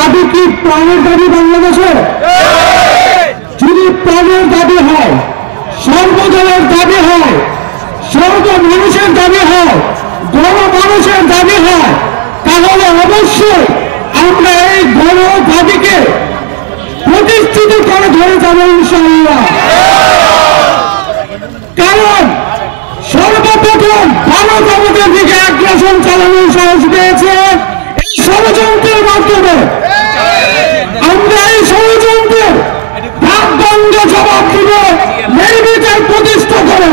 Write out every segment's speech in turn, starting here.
দাবি কি প্রাণের দাবি বাংলাদেশে? যদি প্রাণের দাবি হয়, সর্বজনের দাবি হয়, সর্ব মানুষের দাবি হয়, গণমানুষের দাবি হয়, তাহলে অবশ্যই আমরা এই গণ দাবিকে প্রতিষ্ঠিত করে ধরে যাবো ইনশাআল্লাহ। কারণ সর্বপ্রথম ভারত আমাদের দিকে আগ্রাসন চালানোর সাহস পেয়েছে এই ষড়যন্ত্রের মাধ্যমে। আমরা এই ষড়যন্ত্রের ভাগবন্ধ জবাব দিব নির্বিচার প্রতিষ্ঠা করে।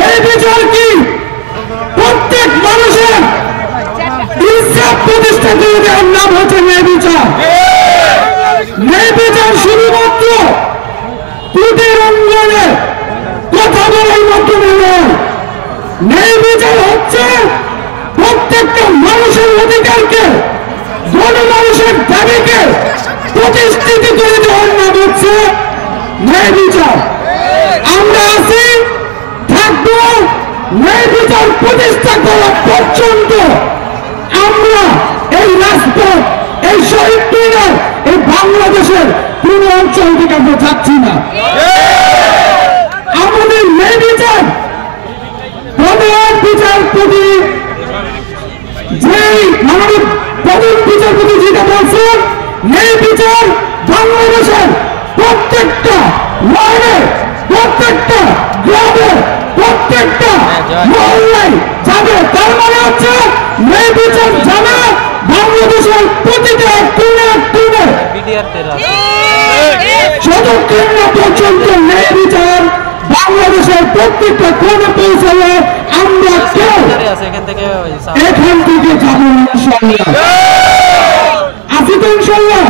নির্বিচার কি? প্রত্যেক মানুষের ইনসাফ প্রতিষ্ঠা করে দেওয়ার নাম হচ্ছে নির্বিচার। নির্বিচার শুধুমাত্র ত্রুটি রঞ্জনে কথা বলার মাধ্যমে নয়, নির্বিচার হচ্ছে প্রত্যেকটা মানুষের অধিকারকে, গণমানুষের দাবিকে প্রতিষ্ঠিত করে দেওয়ার নাম হচ্ছে নির্বিচার। আমরা আছি, থাকবো, নির্বিচার প্রতিষ্ঠা করা পর্যন্ত আমরা এই রাজপথ, এই শহীদ মিনার, এই বাংলাদেশের কোন অঞ্চল থেকে আমরা যাচ্ছি না। আমাদের নির্বিচার প্রধান বিচারপতি, যেই আমাদের প্রধান বিচারপতি যেটা বলছেন, নির্বিচার বাংলাদেশের প্রত্যেকটা ওয়ার্ডে, প্রত্যেকটা গ্রামে, প্রত্যেকটা মহল্লায় যাবে। তার মানে হচ্ছে নির্বিচার যাবে বাংলাদেশের প্রতিটা কোণে কোণে, যতক্ষণ পর্যন্ত নির্বিচার বাংলাদেশের প্রত্যেকটা কোণে পৌঁছালে আমরা কেউ এখান থেকে যাবো ইনশাআল্লাহ। আছি তো ইনশাআল্লাহ।